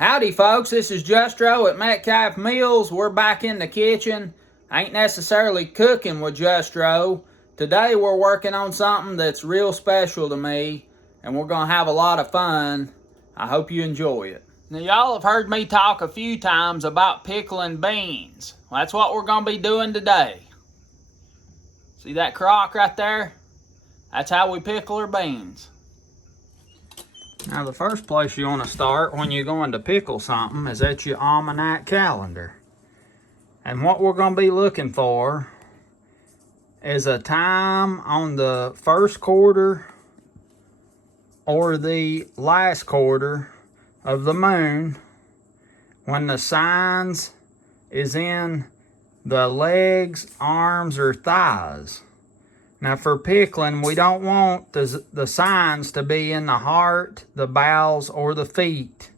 Howdy folks, this is Justro at Metcalf Mills. We're back in the kitchen. Ain't necessarily cooking with Justro. Today we're working on something that's real special to me, and we're gonna have a lot of fun. I hope you enjoy it. Now y'all have heard me talk a few times about pickling beans. Well, that's what we're gonna be doing today. See that crock right there? That's how we pickle our beans. Now the first place you want to start when you're going to pickle something is at your almanac calendar. And what we're going to be looking for is a time on the first quarter or the last quarter of the moon when the signs is in the legs, arms, or thighs. Now for pickling, we don't want the signs to be in the heart, the bowels, or the feet.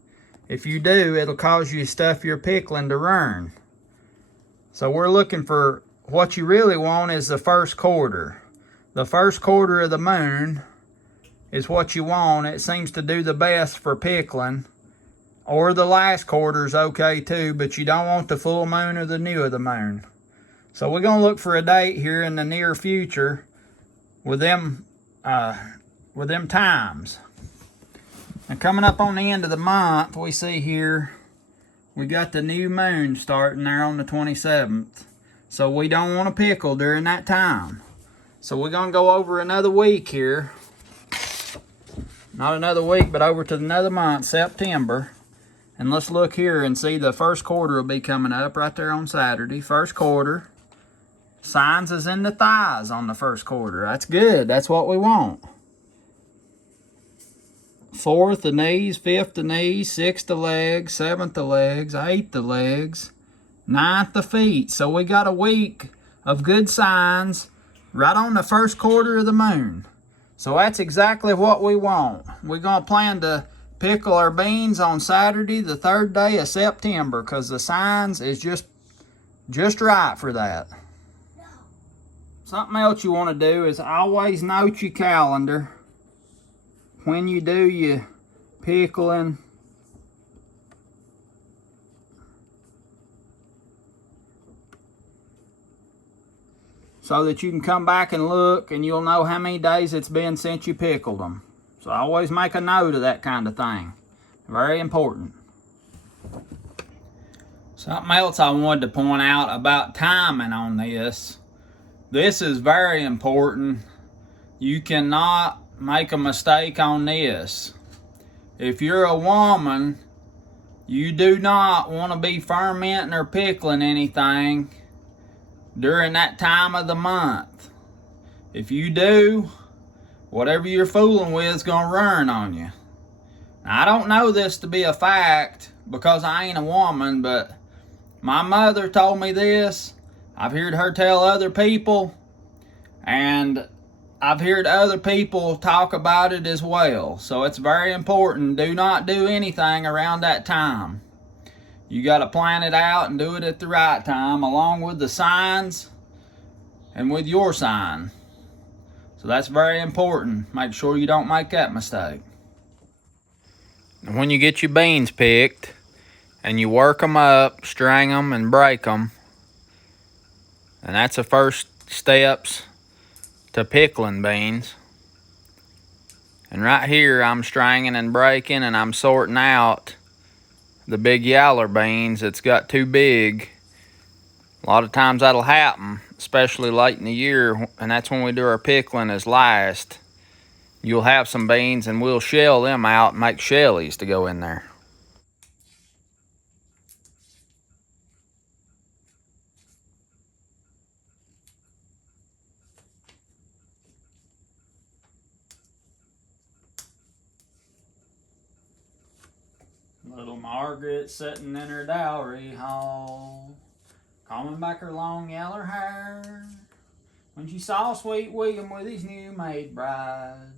If you do, it'll cause you stuff you're pickling to run. So we're looking for, what you really want is the first quarter. The first quarter of the moon is what you want. It seems to do the best for pickling. Or the last quarter is okay too, but you don't want the full moon or the new of the moon. So we're going to look for a date here in the near future with them times. And coming up on the end of the month, we see here we got the new moon starting there on the 27th. So we don't want to pickle during that time. So we're going to go over another week here. Not another week, but over to another month, September. And let's look here and see the first quarter will be coming up right there on Saturday. First quarter. Signs is in the thighs on the first quarter. That's good. That's what we want. Fourth, the knees. Fifth, the knees. Sixth, the legs. Seventh, the legs. Eighth, the legs. Ninth, the feet. So we got a week of good signs right on the first quarter of the moon. So that's exactly what we want. We're going to plan to pickle our beans on Saturday, the 3rd day of September, because the signs is just right for that. Something else you want to do is always note your calendar when you do your pickling. So that you can come back and look and you'll know how many days it's been since you pickled them. So always make a note of that kind of thing. Very important. Something else I wanted to point out about timing on this. This is very important. You cannot make a mistake on this. If you're a woman, you do not want to be fermenting or pickling anything during that time of the month. If you do, whatever you're fooling with is going to run on you. Now, I don't know this to be a fact because I ain't a woman, but my mother told me this. I've heard her tell other people, and I've heard other people talk about it as well. So it's very important. Do not do anything around that time. You got to plan it out and do it at the right time, along with the signs and with your sign. So that's very important. Make sure you don't make that mistake. When you get your beans picked and you work them up, string them and break them, and that's the first steps to pickling beans. And right here I'm stringing and breaking and I'm sorting out the big yaller beans that's got too big. A lot of times that'll happen, especially late in the year, and that's when we do our pickling is last. You'll have some beans and we'll shell them out and make shellies to go in there. Little Margaret sitting in her dowry hall, combing back her long yaller hair, when she saw sweet William with his new made bride,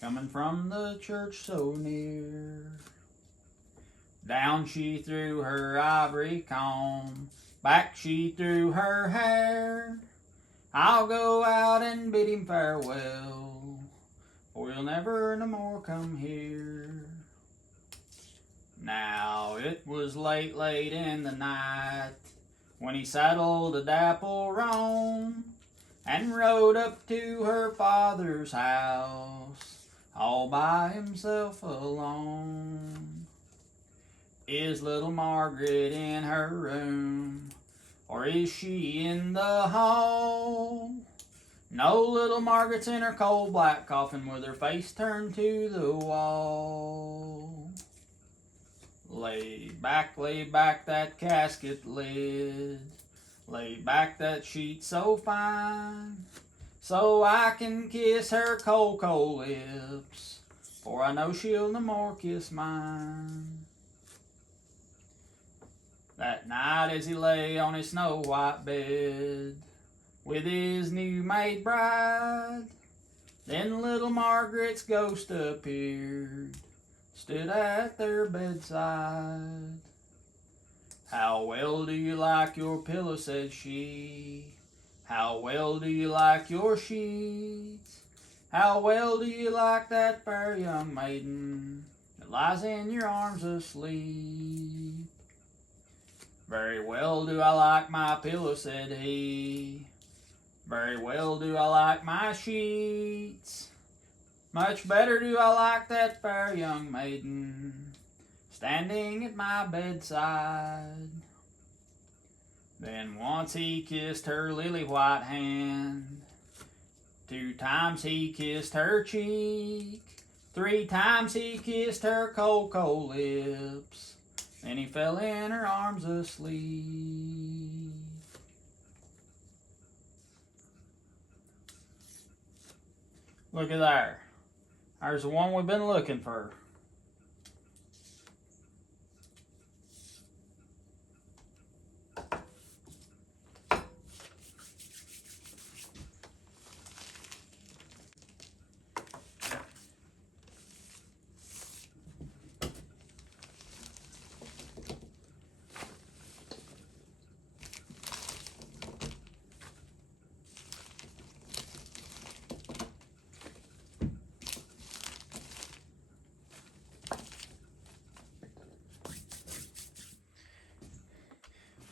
coming from the church so near. Down she threw her ivory comb, back she threw her hair. I'll go out and bid him farewell, for he'll never no more come here. Now it was late, late in the night when he saddled a dapple roan and rode up to her father's house all by himself alone. Is little Margaret in her room, or is she in the hall? No, little Margaret's in her cold black coffin with her face turned to the wall. Lay back that casket lid. Lay back that sheet so fine, so I can kiss her cold, cold lips, for I know she'll no more kiss mine. That night as he lay on his snow white bed with his new made bride, then little Margaret's ghost appeared, stood at their bedside. How well do you like your pillow, said she. How well do you like your sheets? How well do you like that fair young maiden that lies in your arms asleep? Very well do I like my pillow, said he. Very well do I like my sheets. Much better do I like that fair young maiden standing at my bedside. Then once he kissed her lily white hand, 2 times he kissed her cheek, 3 times he kissed her cold, cold lips. Then he fell in her arms asleep. Look at there. There's the one we've been looking for.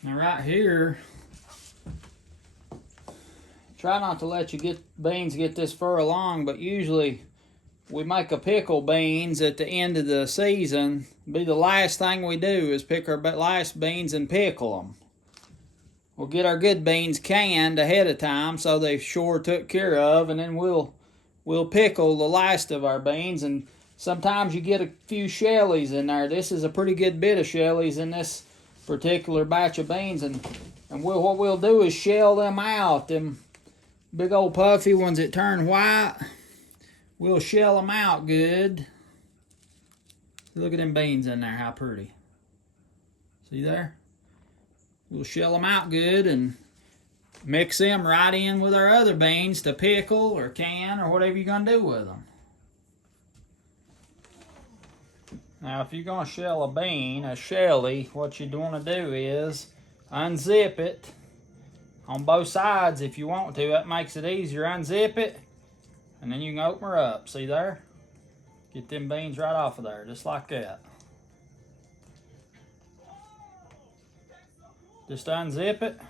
Now right here, try not to let your beans get this far along, but usually we make a pickle beans at the end of the season. Be the last thing we do is pick our last beans and pickle them. We'll get our good beans canned ahead of time so they're sure took care of, and then we'll pickle the last of our beans. And sometimes you get a few shellies in there. This is a pretty good bit of shellies in this particular batch of beans, and what we'll do is shell them out. Them big old puffy ones that turn white, we'll shell them out good. Look at them beans in there, how pretty. See there? We'll shell them out good and mix them right in with our other beans to pickle or can or whatever you're going to do with them. Now, if you're going to shell a bean, a shelly, what you want to do is unzip it on both sides if you want to. That makes it easier. Unzip it, and then you can open her up. See there? Get them beans right off of there, just like that. Just unzip it,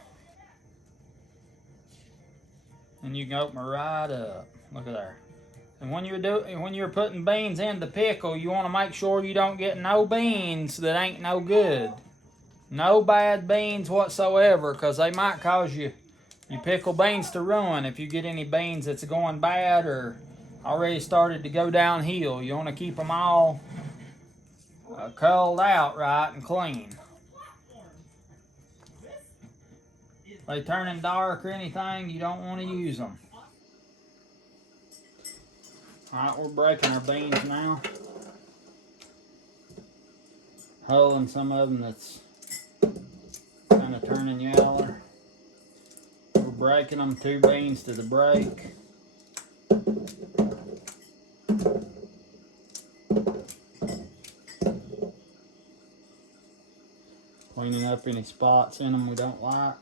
and you can open her right up. Look at there. And when you're putting beans in the pickle, you want to make sure you don't get no beans that ain't no good. No bad beans whatsoever, because they might cause you pickle beans to ruin if you get any beans that's going bad or already started to go downhill. You want to keep them all culled out right and clean. If they turning dark or anything, you don't want to use them. Alright, we're breaking our beans now. Hulling some of them that's kind of turning yellow. We're breaking them 2 beans to the break. Cleaning up any spots in them we don't like.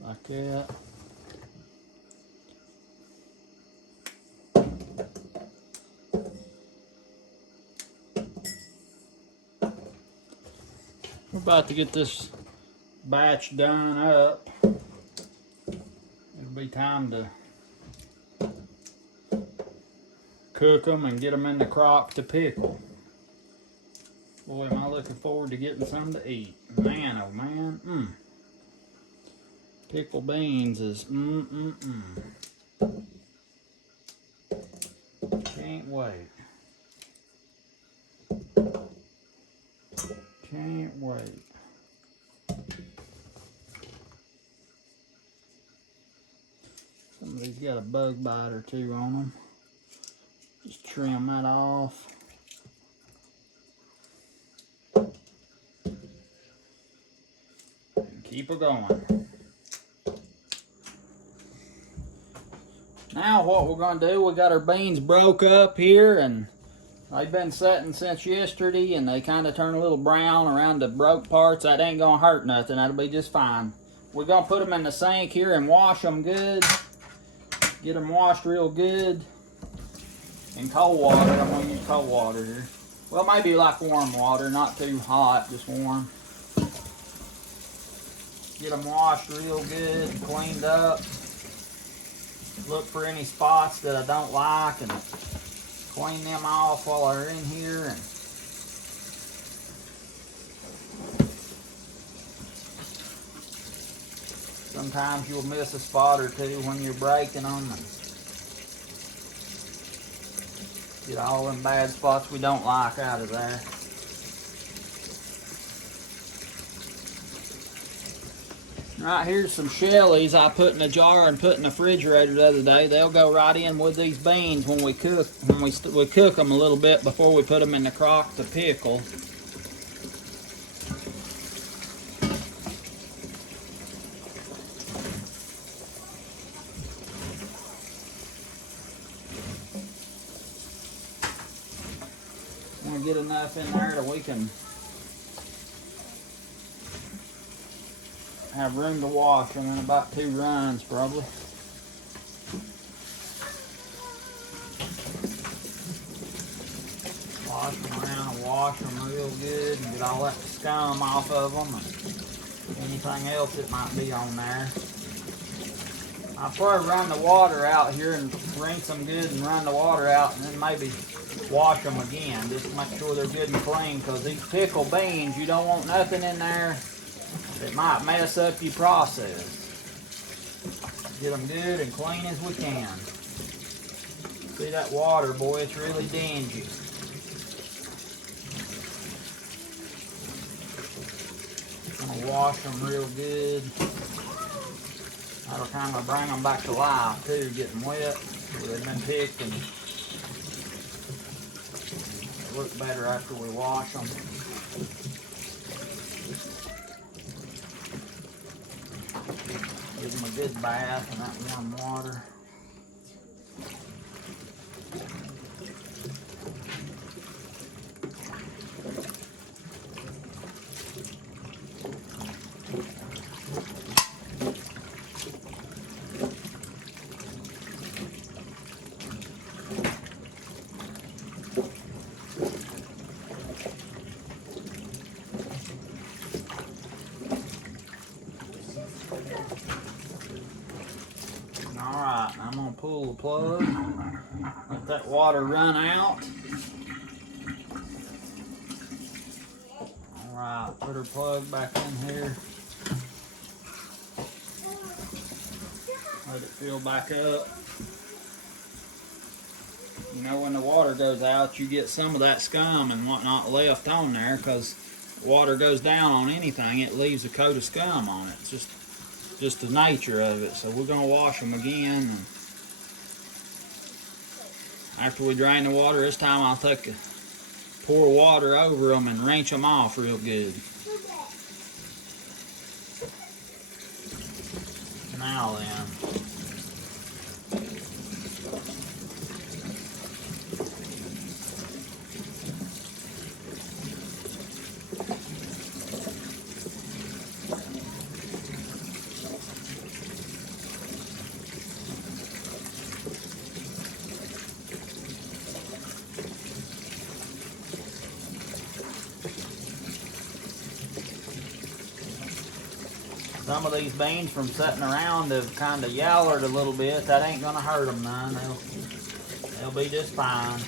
Like that. about to get this batch done up. It'll be time to cook them and get them in the crock to pickle. Boy, am I looking forward to getting some to eat. Man, oh man, Pickle beans is Can't wait. Can't wait. Some of these got a bug bite or two on them. Just trim that off. And keep it going. Now what we're going to do, we got our beans broke up here, and they've been setting since yesterday, and they kind of turn a little brown around the broke parts. That ain't going to hurt nothing. That'll be just fine. We're going to put them in the sink here and wash them good. Get them washed real good. In cold water. I'm going to use cold water here. Well, maybe like warm water, not too hot, just warm. Get them washed real good, cleaned up. Look for any spots that I don't like and clean them off while they're in here. And sometimes you'll miss a spot or two when you're breaking them. And get all them bad spots we don't like out of there. Right, here's some shellies I put in a jar and put in the refrigerator the other day. They'll go right in with these beans when we cook. When we cook them a little bit before we put them in the crock to pickle. I'm gonna get enough in there that we can have room to wash them in about 2 runs probably. Wash them around and wash them real good and get all that scum off of them and anything else that might be on there. I'll probably run the water out here and rinse them good and run the water out and then maybe wash them again. Just make sure they're good and clean, because these pickle beans, you don't want nothing in there that might mess up your process. Get them good and clean as we can. See that water, boy, it's really dingy. I'm gonna wash them real good. That'll kind of bring them back to life too, getting wet. They've been picked and they look better after we wash them. Give them a good bath in that warm water. Alright, I'm going to pull the plug, let that water run out. Alright, put her plug back in here. Let it fill back up. You know, when the water goes out, you get some of that scum and whatnot left on there, because water goes down on anything, it leaves a coat of scum on it. It's just the nature of it. So we're going to wash them again. And after we drain the water, this time I'll pour water over them and rinse them off real good. Now then. Some of these beans from sitting around have kind of yellered a little bit. That ain't gonna hurt them none. They'll be just fine.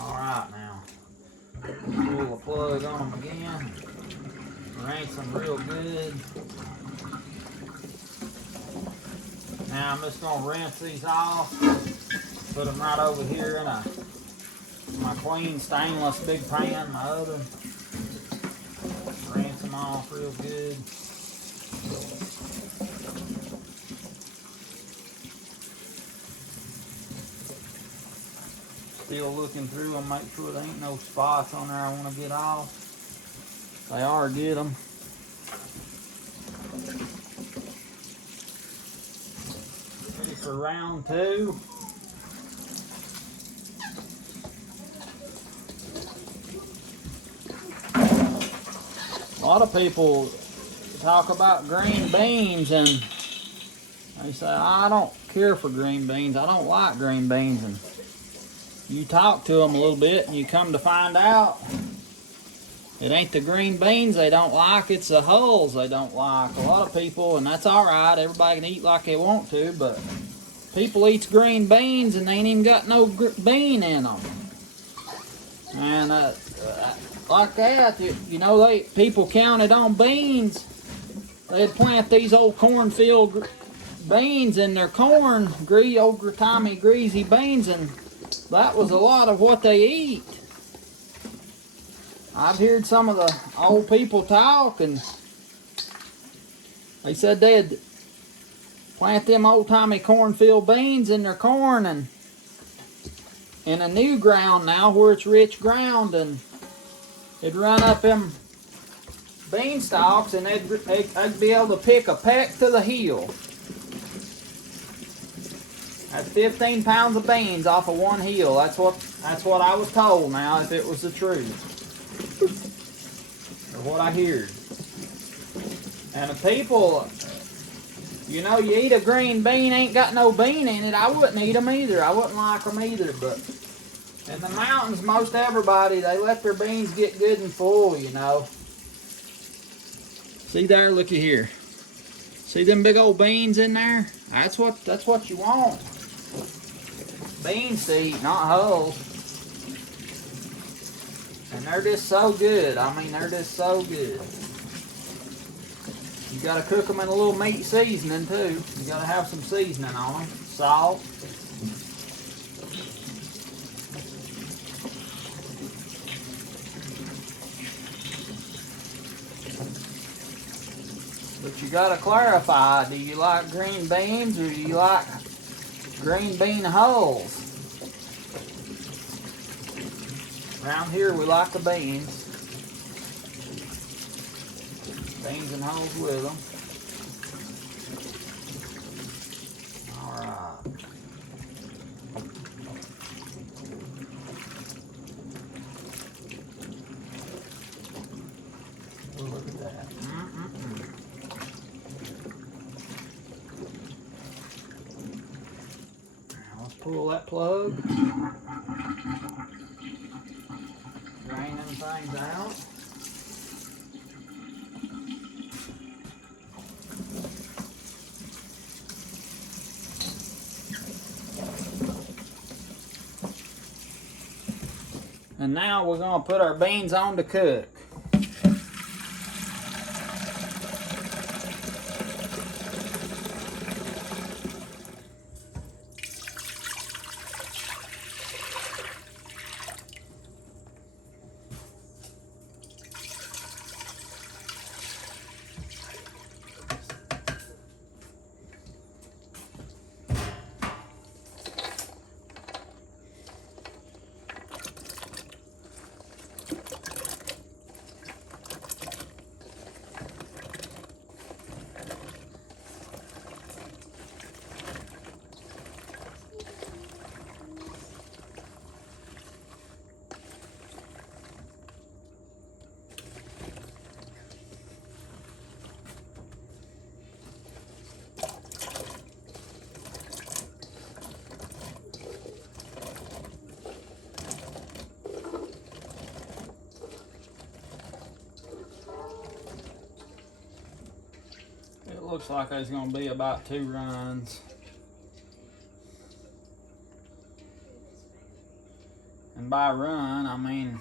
All right, now pull the plug on them again. Rinse them real good. Now I'm just gonna rinse these off. Put them right over here in my clean stainless big pan, my oven. Rinse them off real good. Still looking through them, make sure there ain't no spots on there I want to get off. If they are, get them. Ready for round two. A lot of people talk about green beans and they say, I don't care for green beans. I don't like green beans. And you talk to them a little bit and you come to find out it ain't the green beans they don't like, it's the hulls they don't like. A lot of people, and that's all right, everybody can eat like they want to, but people eats green beans and they ain't even got no bean in them. And like that, you know, people counted on beans. They'd plant these old cornfield beans in their corn, old timey greasy beans, and that was a lot of what they eat. I've heard some of the old people talk, and they said they'd plant them old timey cornfield beans in their corn, and in a new ground now where it's rich ground, and they'd run up them bean stalks and they'd be able to pick a peck to the heel. That's 15 pounds of beans off of one heel. That's what I was told now, if it was the truth. Or what I heard. And the people, you know, you eat a green bean, ain't got no bean in it. I wouldn't eat them either. I wouldn't like them either. But in the mountains, most everybody, they let their beans get good and full, you know. See there, looky here. See them big old beans in there? That's what you want. Beans to eat, not hulls. And they're just so good. I mean, they're just so good. You gotta cook them in a little meat seasoning too. You gotta have some seasoning on them. Salt. But you gotta clarify, do you like green beans or do you like green bean hulls? Around here we like the beans. Beans and hulls with them. Alright. Oh, look at that. Now let's pull that plug. Drain them things out. And now we're going to put our beans on to cook. Looks like there's gonna be about 2 runs. And by run, I mean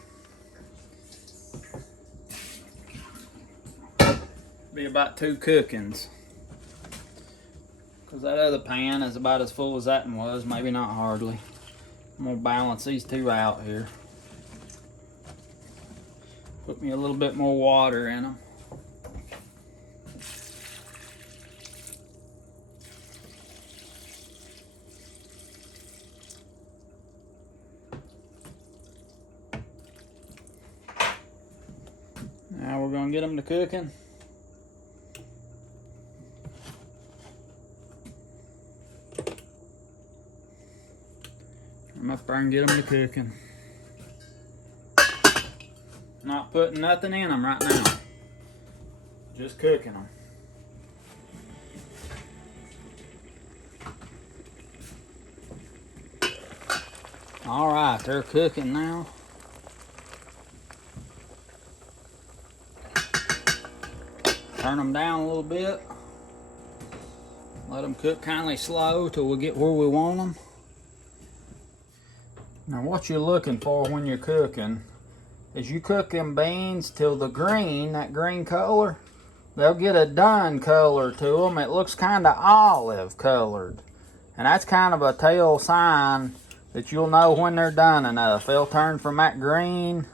be about 2 cookings. Because that other pan is about as full as that one was, maybe not hardly. I'm gonna balance these 2 out here. Put me a little bit more water in them. Now we're gonna get them to cooking. I'm up there and get them to cooking. Not putting nothing in them right now. Just cooking them. All right, they're cooking now. Turn them down a little bit. Let them cook kindly slow till we get where we want them. Now what you're looking for when you're cooking is you cook them beans till the green, that green color, they'll get a done color to them. It looks kind of olive colored. And that's kind of a tell sign that you'll know when they're done enough. They'll turn from that green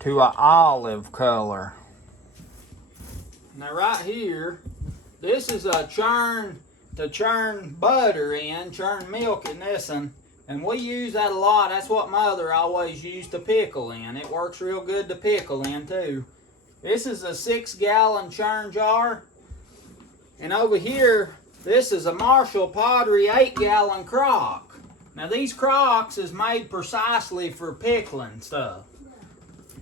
to an olive color. Now right here, this is a churn to churn butter in, churn milk in this one. And we use that a lot. That's what Mother always used to pickle in. It works real good to pickle in too. This is a 6-gallon churn jar. And over here, this is a Marshall Pottery 8-gallon crock. Now these crocks is made precisely for pickling stuff.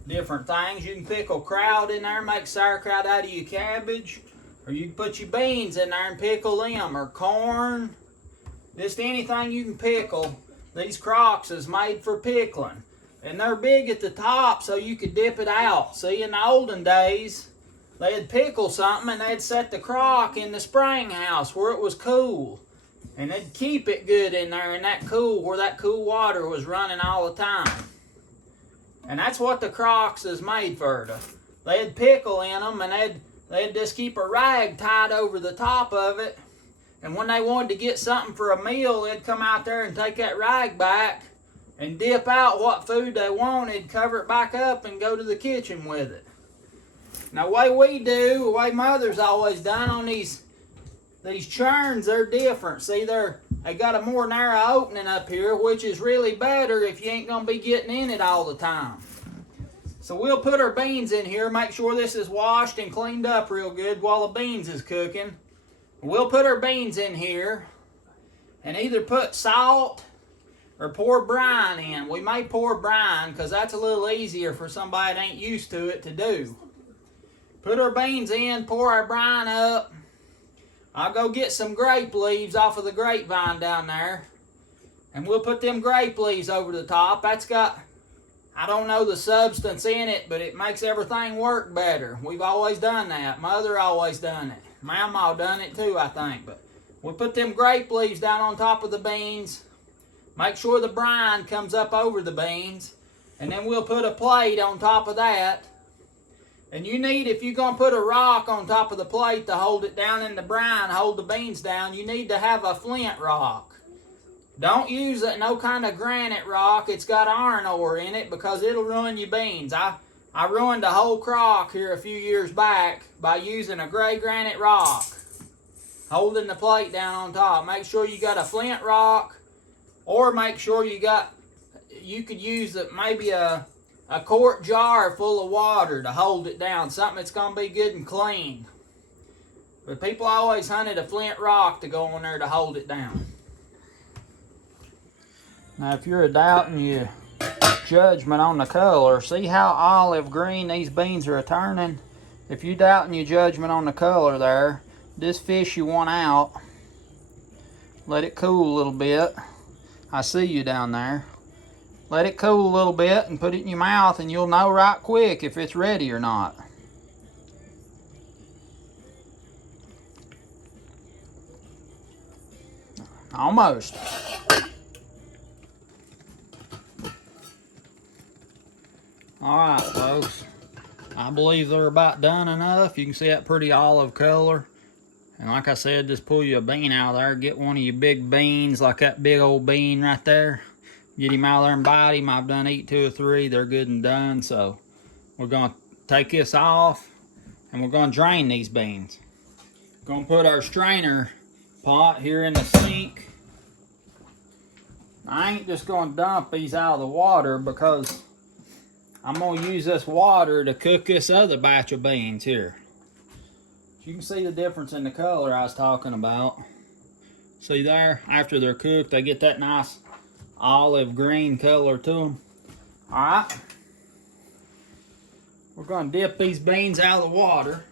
Different things. You can pickle kraut in there, make sauerkraut out of your cabbage. Or you can put your beans in there and pickle them. Or corn. Just anything you can pickle. These crocks is made for pickling. And they're big at the top so you could dip it out. See, in the olden days, they'd pickle something and they'd set the crock in the spring house where it was cool. And they'd keep it good in there in that cool, where that cool water was running all the time. And that's what the crocks is made for. They'd pickle in them and they'd just keep a rag tied over the top of it. And when they wanted to get something for a meal, they'd come out there and take that rag back and dip out what food they wanted, cover it back up, and go to the kitchen with it. Now, the way we do, the way Mother's always done on these churns, they're different. See, they got a more narrow opening up here, which is really better if you ain't going to be getting in it all the time. So we'll put our beans in here, make sure this is washed and cleaned up real good while the beans is cooking. We'll put our beans in here and either put salt or pour brine in. We may pour brine because that's a little easier for somebody that ain't used to it to do. Put our beans in, pour our brine up. I'll go get some grape leaves off of the grapevine down there. And we'll put them grape leaves over the top. That's got, I don't know the substance in it, but it makes everything work better. We've always done that. Mother always done it. Mama done it too, I think. But we put them grape leaves down on top of the beans. Make sure the brine comes up over the beans. And then we'll put a plate on top of that. And you need, if you're going to put a rock on top of the plate to hold it down in the brine, hold the beans down, you need to have a flint rock. Don't use no kind of granite rock. It's got iron ore in it because it'll ruin your beans. I ruined a whole crock here a few years back by using a gray granite rock, holding the plate down on top. Make sure you got a flint rock, or make sure you could use maybe a quart jar full of water to hold it down, something that's going to be good and clean. But people always hunted a flint rock to go on there to hold it down. Now if you're doubting your judgment on the color, see how olive green these beans are turning? If you're doubting your judgment on the color there, just fish you one out. Let it cool a little bit. I see you down there. Let it cool a little bit and put it in your mouth, and you'll know right quick if it's ready or not. Almost. All right, folks. I believe they're about done enough. You can see that pretty olive color. And like I said, just pull you a bean out of there. Get one of your big beans, like that big old bean right there. Get him out there and bite him. I've done eat 2 or 3. They're good and done. So we're going to take this off and we're going to drain these beans. Going to put our strainer pot here in the sink. I ain't just going to dump these out of the water because I'm going to use this water to cook this other batch of beans here. You can see the difference in the color I was talking about. See there, after they're cooked, they get that nice olive green color to them. All right, we're going to dip these beans out of the water,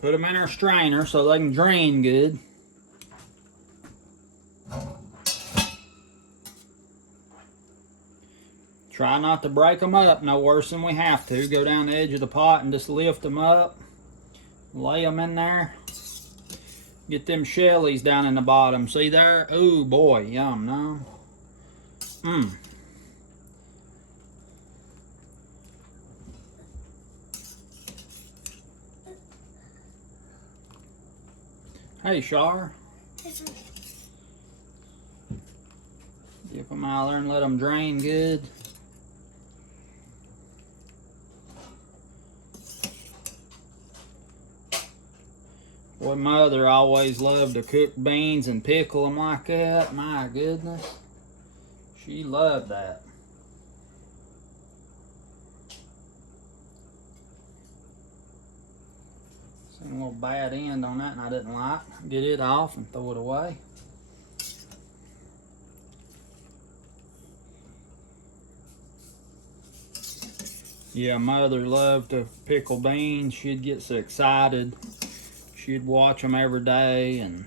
put them in our strainer so they can drain good. Try not to break them up no worse than we have to. Go down the edge of the pot and just lift them up. Lay them in there. Get them shellies down in the bottom. See there? Ooh, boy, yum, no. Hey, Shar. Dip them out there and let them drain good. Boy, Mother always loved to cook beans and pickle them like that. My goodness. She loved that. Seen a little bad end on that and I didn't like. Get it off and throw it away. Yeah, Mother loved to pickle beans. She'd get so excited. She'd watch them every day and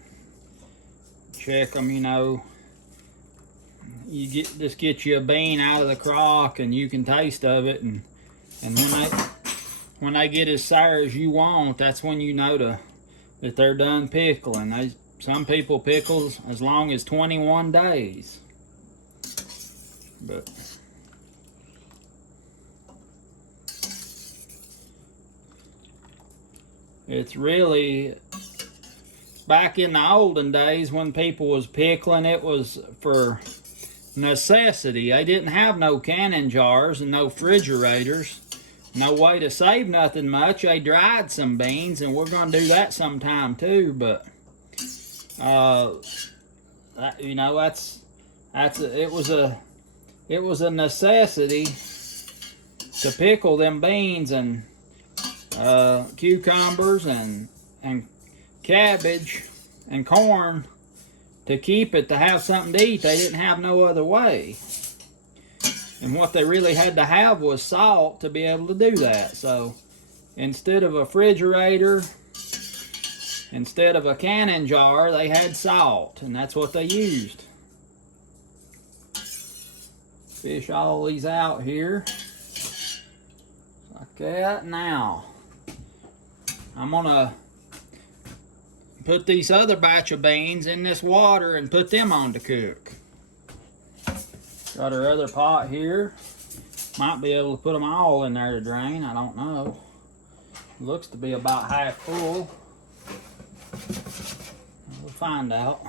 check them, you know. You just get you a bean out of the crock and you can taste of it, and when they get as sour as you want, that's when you know that they're done pickling. Some people pickle as long as 21 days. But it's really, back in the olden days when people was pickling, it was for necessity. They didn't have no canning jars and no refrigerators. No way to save nothing much. They dried some beans, and we're going to do that sometime too. But you know, it was a necessity to pickle them beans and cucumbers and cabbage and corn to keep it, to have something to eat. They didn't have no other way. And what they really had to have was salt to be able to do that. So instead of a refrigerator, instead of a canning jar, they had salt, and that's what they used. Fish all these out here like that. Now I'm gonna put these other batch of beans in this water and put them on to cook. Got our other pot here. Might be able to put them all in there to drain. I don't know. Looks to be about half full. We'll find out.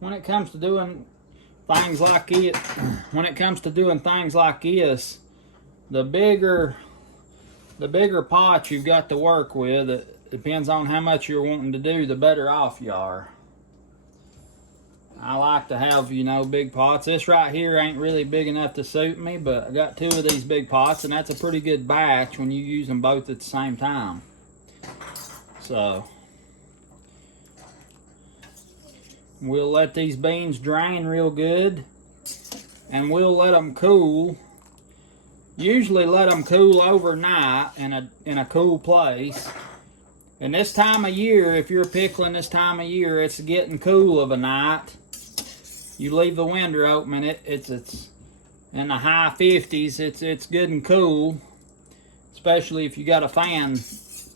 When it comes to doing things like it, the bigger pot you've got to work with, it depends on how much you're wanting to do, the better off you are. I like to have, you know, big pots. This right here ain't really big enough to suit me, but I got 2 of these big pots, and that's a pretty good batch when you use them both at the same time. So we'll let these beans drain real good, and we'll let them cool. Usually let them cool overnight in a cool place. And this time of year, if you're pickling this time of year, it's getting cool of a night. You leave the window open, and it's in the high 50s. It's good and cool, especially if you got a fan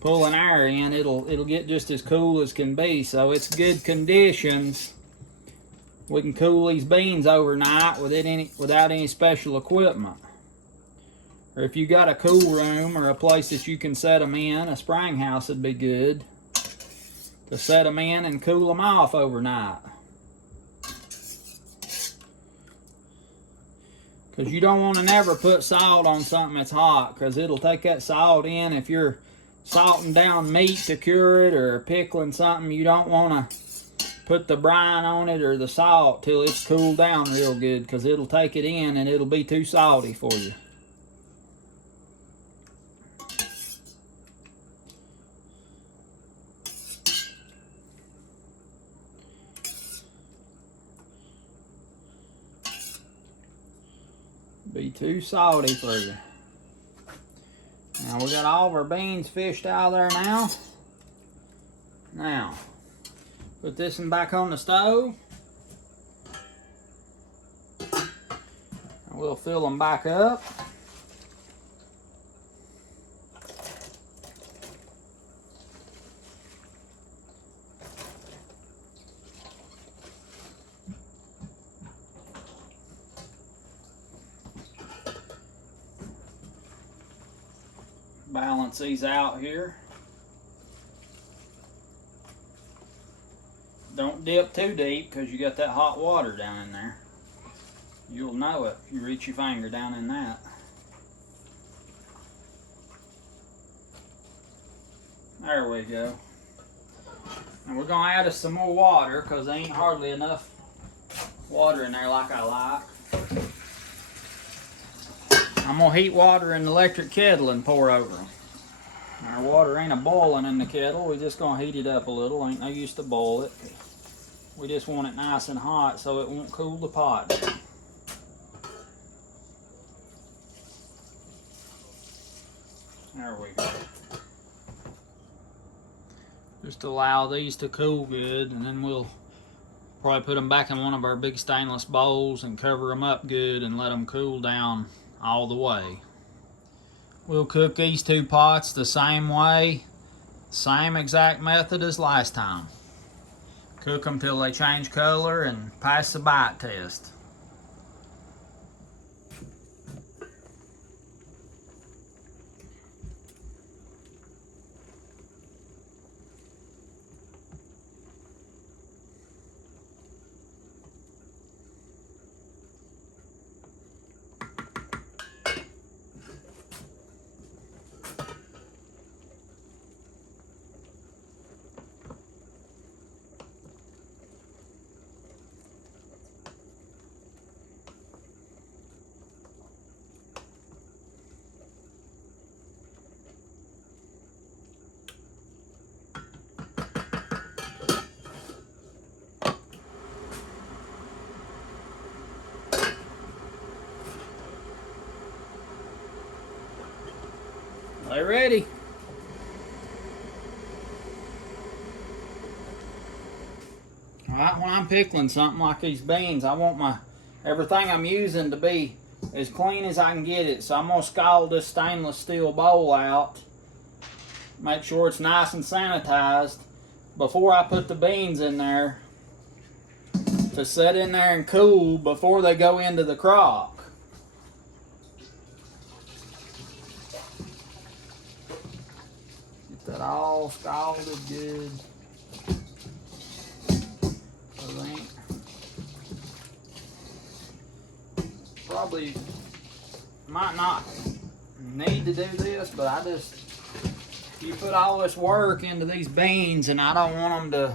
pulling air in, it'll get just as cool as can be. So it's good conditions. We can cool these beans overnight without any special equipment. Or if you got a cool room or a place that you can set them in, a spring house would be good to set them in and cool them off overnight. Because you don't want to never put salt on something that's hot, because it'll take that salt in. If you're salting down meat to cure it or pickling something, you don't want to put the brine on it or the salt till it's cooled down real good, because it'll take it in and it'll be too salty for you. Be too salty for you. Now we got all of our beans fished out of there now. Now, put this one back on the stove. And we'll fill them back up. Balance these out here. Don't dip too deep, because you got that hot water down in there. You'll know it if you reach your finger down in that. There we go. And we're going to add us some more water, because there ain't hardly enough water in there like I like. I'm going to heat water in the electric kettle and pour over them. Our water ain't a-boiling in the kettle. We're just going to heat it up a little. Ain't no use to boil it. We just want it nice and hot so it won't cool the pot down. There we go. Just allow these to cool good, and then we'll probably put them back in one of our big stainless bowls and cover them up good and let them cool down all the way. We'll cook these two pots the same way, same exact method as last time. Cook them till they change color and pass the bite test. They ready. Alright, when I'm pickling something like these beans, I want everything I'm using to be as clean as I can get it. So I'm going to scald this stainless steel bowl out. Make sure it's nice and sanitized before I put the beans in there, to set in there and cool before they go into the crock. That all scalded good. So they ain't, probably might not need to do this, but you put all this work into these beans, and I don't want them to,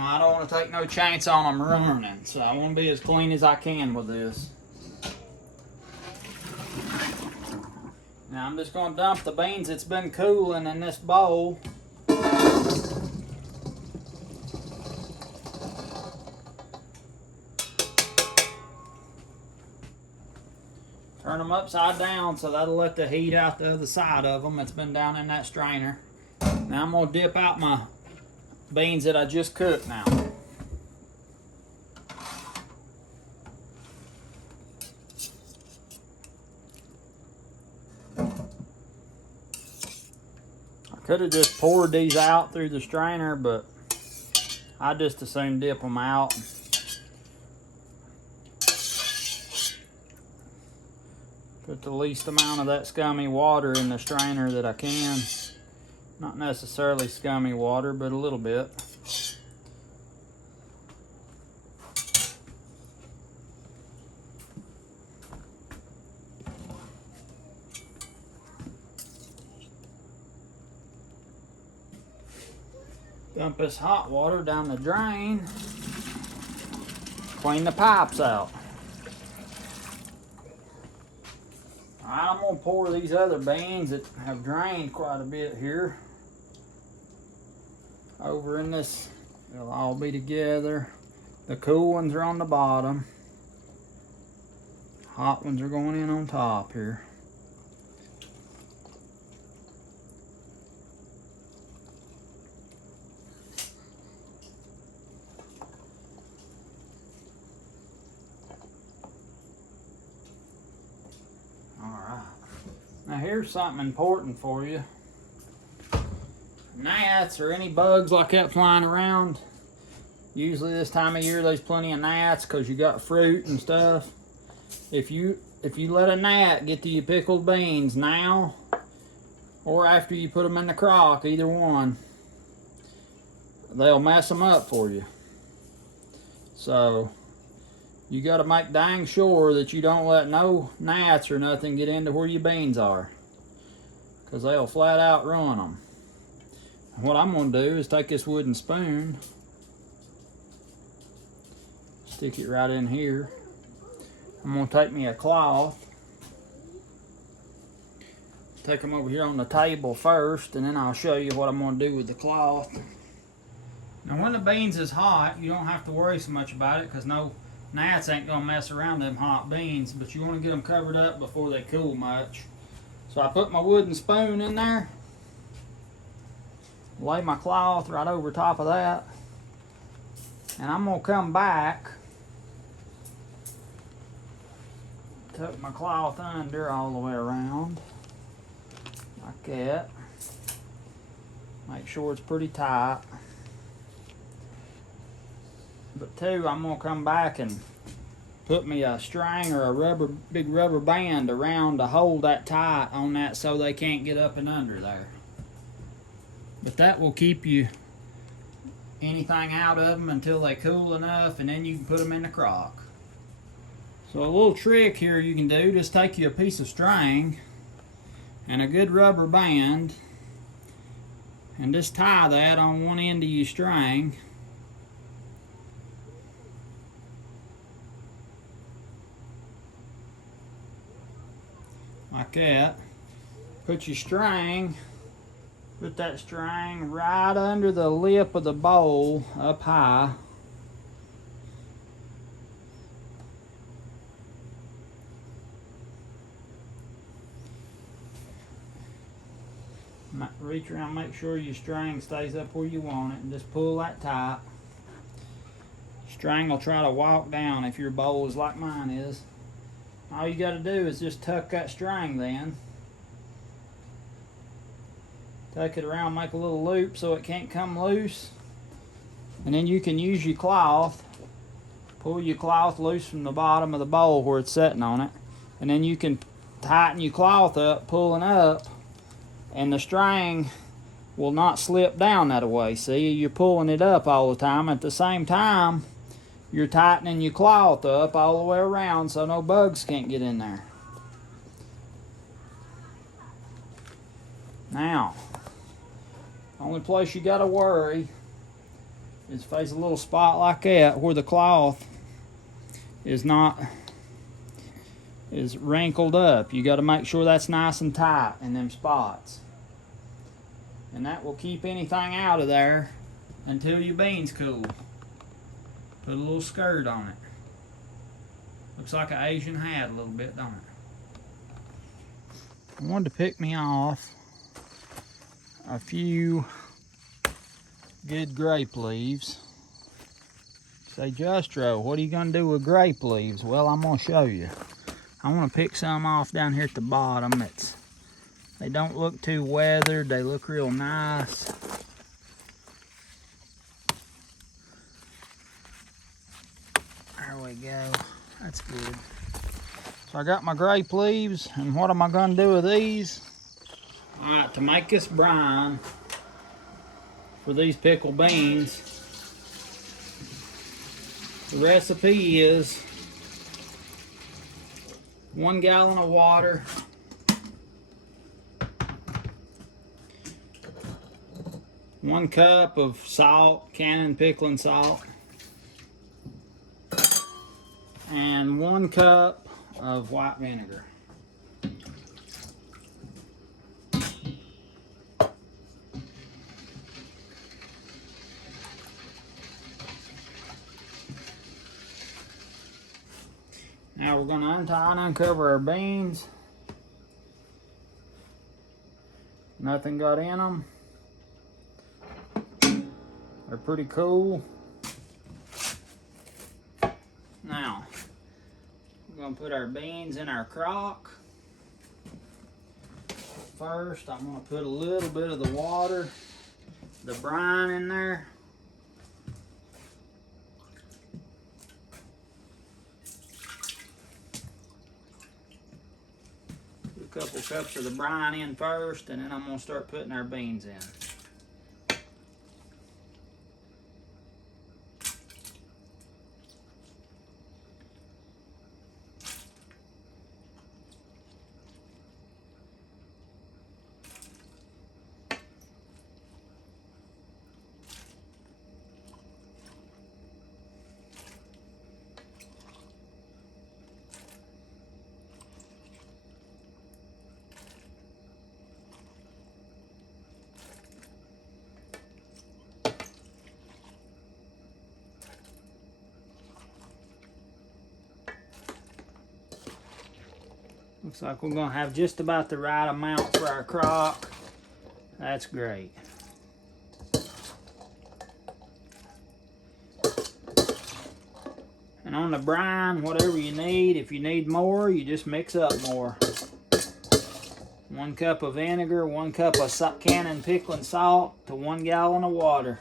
I don't want to take no chance on them ruining. So I want to be as clean as I can with this. Now I'm just going to dump the beans that's been cooling in this bowl. Turn them upside down so that'll let the heat out the other side of them that's been down in that strainer. Now I'm going to dip out my beans that I just cooked now. Could have just poured these out through the strainer, but I just as soon dip them out. Put the least amount of that scummy water in the strainer that I can. Not necessarily scummy water, but a little bit. Dump this hot water down the drain. Clean the pipes out. Alright, I'm gonna pour these other beans that have drained quite a bit here over in this. They'll all be together. The cool ones are on the bottom. Hot ones are going in on top here. Now here's something important for you. Gnats or any bugs like that flying around. Usually this time of year there's plenty of gnats because you got fruit and stuff. If you let a gnat get to your pickled beans now or after you put them in the crock, either one, they'll mess them up for you. So you got to make dang sure that you don't let no gnats or nothing get into where your beans are, because they'll flat out ruin them. What I'm going to do is take this wooden spoon, stick it right in here. I'm going to take me a cloth, take them over here on the table first, and then I'll show you what I'm going to do with the cloth. Now when the beans is hot, you don't have to worry so much about it because no gnats ain't gonna mess around them hot beans, but you want to get them covered up before they cool much. So I put my wooden spoon in there, lay my cloth right over top of that, and I'm gonna come back, tuck my cloth under all the way around, like that. Make sure it's pretty tight. But two, I'm gonna come back and put me a string or a big rubber band around to hold that tight on that so they can't get up and under there. But that will keep you anything out of them until they cool enough, and then you can put them in the crock. So a little trick here you can do, just take you a piece of string and a good rubber band and just tie that on one end of your string. Like that. Put your string, put that string right under the lip of the bowl up high. Reach around, make sure your string stays up where you want it, and just pull that tight. String will try to walk down if your bowl is like mine is. All you got to do is just tuck that string then. Tuck it around, make a little loop so it can't come loose. And then you can use your cloth. Pull your cloth loose from the bottom of the bowl where it's sitting on it. And then you can tighten your cloth up, pulling up. And the string will not slip down that way. See, you're pulling it up all the time. At the same time, you're tightening your cloth up all the way around so no bugs can't get in there. Now, the only place you gotta worry is if there's a little spot like that where the cloth is wrinkled up. You gotta make sure that's nice and tight in them spots. And that will keep anything out of there until your beans cool. Put a little skirt on it. Looks like an Asian hat a little bit, don't it? I wanted to pick me off a few good grape leaves. Say, Justro, what are you gonna do with grape leaves? Well, I'm gonna show you. I wanna pick some off down here at the bottom that's They don't look too weathered. They look real nice. There we go. That's good. So I got my grape leaves, and what am I going to do with these? All right, to make this brine for these pickle beans, the recipe is 1 gallon of water, 1 cup of salt, Cannon pickling salt, and 1 cup of white vinegar. Now we're going to untie and uncover our beans. Nothing got in them. They're pretty cool. Now, we're going to put our beans in our crock. First, I'm going to put a little bit of the water, the brine in there. Put a couple cups of the brine in first, and then I'm going to start putting our beans in. Looks like we're going to have just about the right amount for our crock. That's great. And on the brine, whatever you need, if you need more, you just mix up more. 1 cup of vinegar, 1 cup of Cannon pickling salt to 1 gallon of water.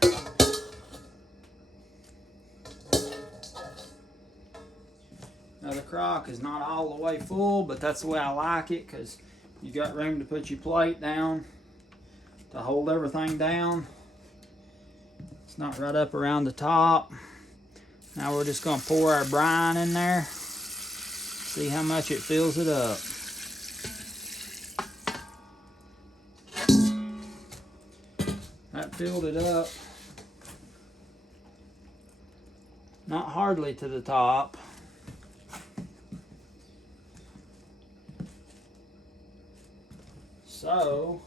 Now the crock is not all the way full, but that's the way I like it, because you got room to put your plate down to hold everything down. It's not right up around the top. Now we're just going to pour our brine in there. See how much it fills it up. That filled it up. Not hardly to the top. So,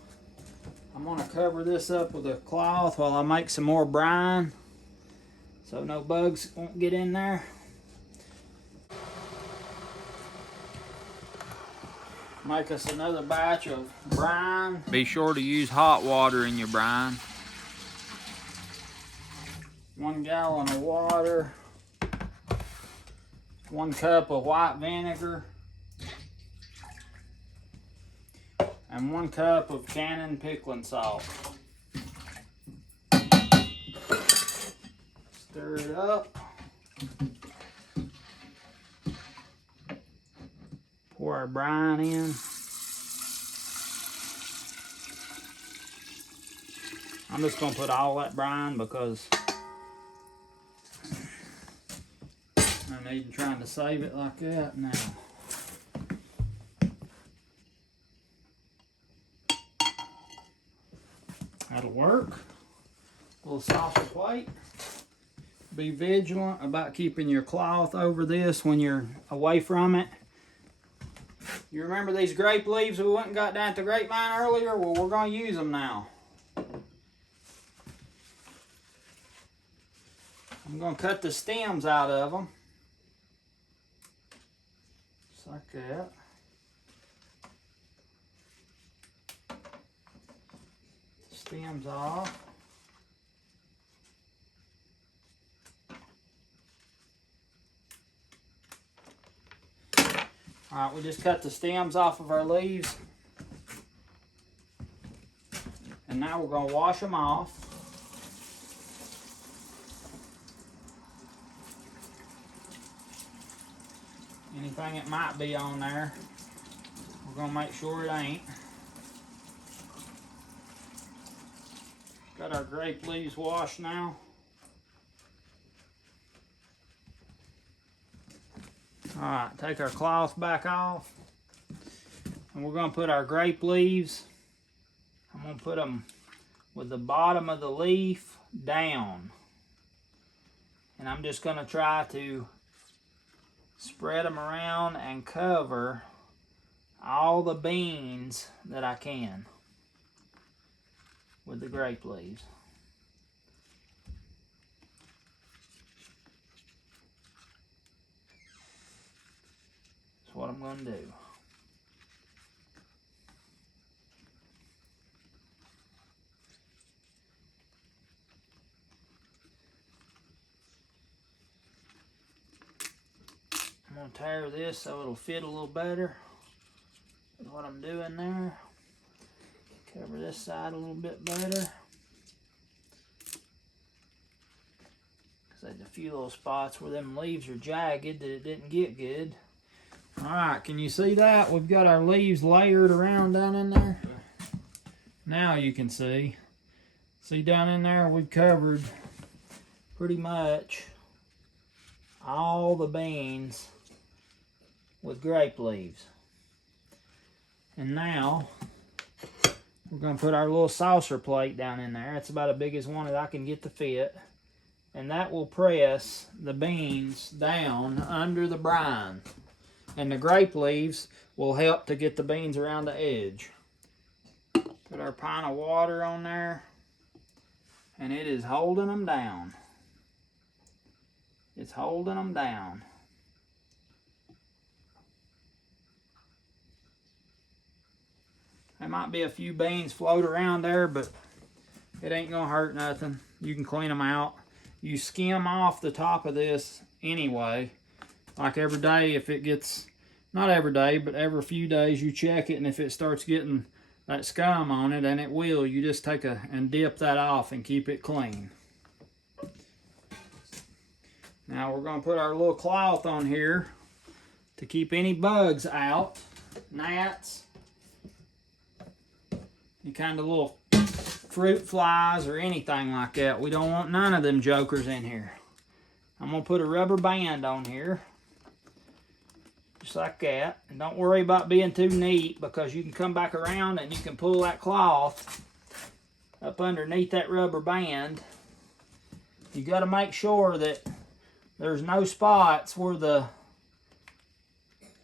I'm going to cover this up with a cloth while I make some more brine, so no bugs won't get in there. Make us another batch of brine. Be sure to use hot water in your brine. 1 gallon of water, 1 cup of white vinegar, and 1 cup of Cannon pickling salt. Stir it up. Pour our brine in. I'm just going to put all that brine because I'm not even trying to save it like that now. That'll work. A little saucer plate. Be vigilant about keeping your cloth over this when you're away from it. You remember these grape leaves we went and got down at the grapevine earlier? Well, we're going to use them now. I'm going to cut the stems out of them. Just like that. Stems off. Alright, we just cut the stems off of our leaves. And now we're going to wash them off. Anything that might be on there, we're going to make sure it ain't. Got our grape leaves washed now. Alright, take our cloth back off. And we're going to put our grape leaves, I'm going to put them with the bottom of the leaf down. And I'm just going to try to spread them around and cover all the beans that I can with the grape leaves. That's what I'm going to do. I'm going to tear this so it'll fit a little better with what I'm doing there. Cover this side a little bit better. Because there's a few little spots where them leaves are jagged that it didn't get good. Alright, can you see that? We've got our leaves layered around down in there. Now you can see. See down in there we've covered pretty much all the beans with grape leaves. And now we're going to put our little saucer plate down in there. It's about the biggest one that I can get to fit. And that will press the beans down under the brine. And the grape leaves will help to get the beans around the edge. Put our pint of water on there. And it is holding them down. It's holding them down. There might be a few beans float around there, but it ain't gonna hurt nothing. You can clean them out. You skim off the top of this anyway. Like every day, if it gets, not every day, but every few days you check it, and if it starts getting that scum on it, and it will, you just take and dip that off and keep it clean. Now we're gonna put our little cloth on here to keep any bugs out, gnats, any kind of little fruit flies or anything like that. We don't want none of them jokers in here. I'm going to put a rubber band on here. Just like that. And don't worry about being too neat, because you can come back around and you can pull that cloth up underneath that rubber band. You got to make sure that there's no spots where the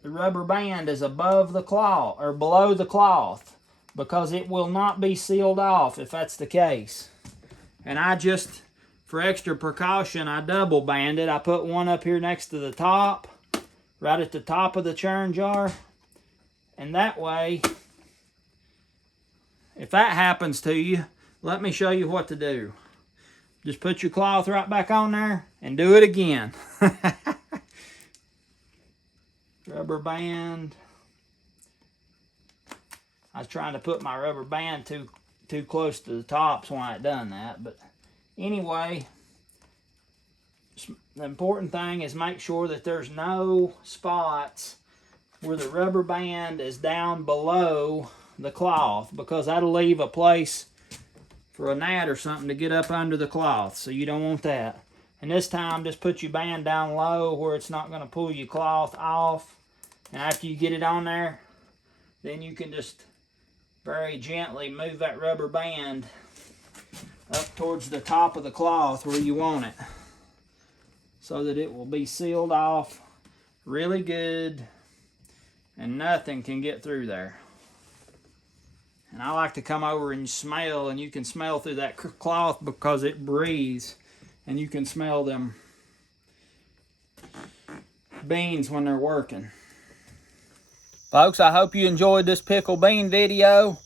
rubber band is above the cloth or below the cloth, because it will not be sealed off if that's the case. And I just, for extra precaution, I double banded. I put one up here next to the top, right at the top of the churn jar. And that way, if that happens to you, let me show you what to do. Just put your cloth right back on there and do it again. Rubber band. I was trying to put my rubber band too close to the tops when I done that. But anyway, the important thing is make sure that there's no spots where the rubber band is down below the cloth, because that'll leave a place for a gnat or something to get up under the cloth. So you don't want that. And this time, just put your band down low where it's not going to pull your cloth off. And after you get it on there, then you can just very gently move that rubber band up towards the top of the cloth where you want it, so that it will be sealed off really good and nothing can get through there. And I like to come over and smell, and you can smell through that cloth because it breathes, and you can smell them beans when they're working. Folks, I hope you enjoyed this pickle bean video.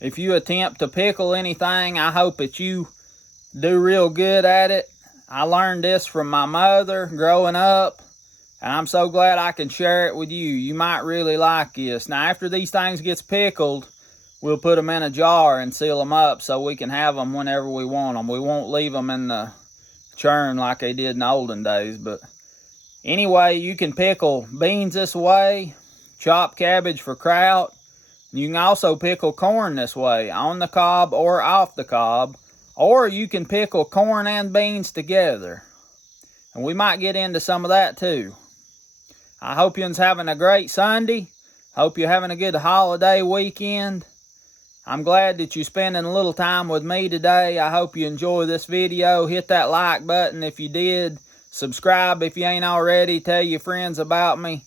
If you attempt to pickle anything, I hope that you do real good at it. I learned this from my mother growing up, and I'm so glad I can share it with you. You might really like this. Now, after these things gets pickled, we'll put them in a jar and seal them up so we can have them whenever we want them. We won't leave them in the churn like they did in the olden days. But anyway, you can pickle beans this way, chop cabbage for kraut. You can also pickle corn this way, on the cob or off the cob. Or you can pickle corn and beans together. And we might get into some of that too. I hope you're having a great Sunday. Hope you're having a good holiday weekend. I'm glad that you're spending a little time with me today. I hope you enjoy this video. Hit that like button if you did. Subscribe if you ain't already. Tell your friends about me.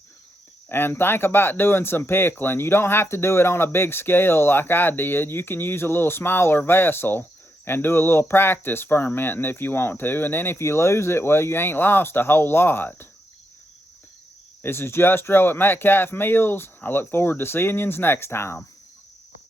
And think about doing some pickling. You don't have to do it on a big scale like I did. You can use a little smaller vessel and do a little practice fermenting if you want to. And then if you lose it, well, you ain't lost a whole lot. This is Justro at Metcalf Mills. I look forward to seeing you next time.